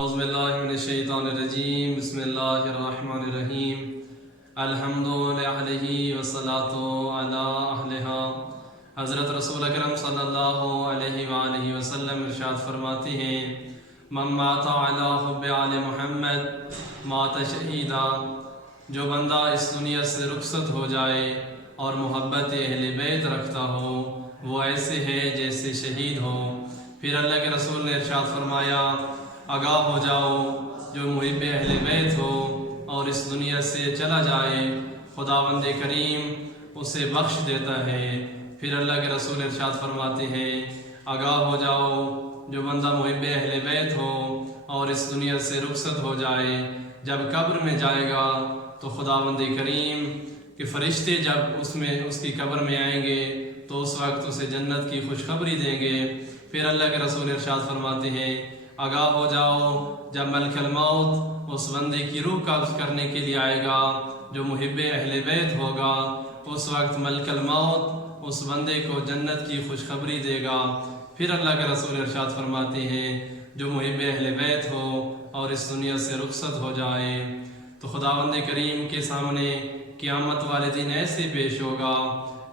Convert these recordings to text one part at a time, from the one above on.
اعوذ باللہ من الشیطان الرجیم بسم اللہ الرحمن الرحیم الحمد للہ والصلاة علی اہلہا۔ حضرت رسول اکرم صلی اللہ علیہ وآلہ وسلم ارشاد فرماتے ہیں من مات علی حب آل محمد مات شہیدا، جو بندہ اس دنیا سے رخصت ہو جائے اور محبت اہل بیت رکھتا ہو وہ ایسے ہے جیسے شہید ہو۔ پھر اللہ کے رسول نے ارشاد فرمایا آگاہ ہو جاؤ جو محب اہل بیت ہو اور اس دنیا سے چلا جائے خداوند کریم اسے بخش دیتا ہے۔ پھر اللہ کے رسول ارشاد فرماتے ہیں آگاہ ہو جاؤ جو بندہ محب اہل بیت ہو اور اس دنیا سے رخصت ہو جائے جب قبر میں جائے گا تو خداوند کریم کہ فرشتے جب اس کی قبر میں آئیں گے تو اس وقت اسے جنت کی خوشخبری دیں گے۔ پھر اللہ کے رسول ارشاد فرماتے ہیں آگاہ ہو جاؤ جب ملک الموت اس بندے کی روح قبض کرنے کے لیے آئے گا جو محب اہل بیت ہوگا، اس وقت ملک الموت اس بندے کو جنت کی خوشخبری دے گا۔ پھر اللہ کے رسول ارشاد فرماتے ہیں جو محب اہل بیت ہو اور اس دنیا سے رخصت ہو جائے تو خداوند کریم کے سامنے قیامت والے دن ایسے پیش ہوگا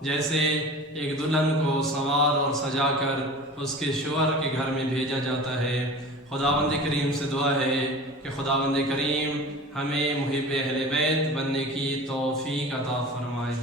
جیسے ایک دلہن کو سنوار اور سجا کر اس کے شوہر کے گھر میں بھیجا جاتا ہے۔ خداوند کریم سے دعا ہے کہ خداوند کریم ہمیں محب اہل بیت بننے کی توفیق عطا فرمائے۔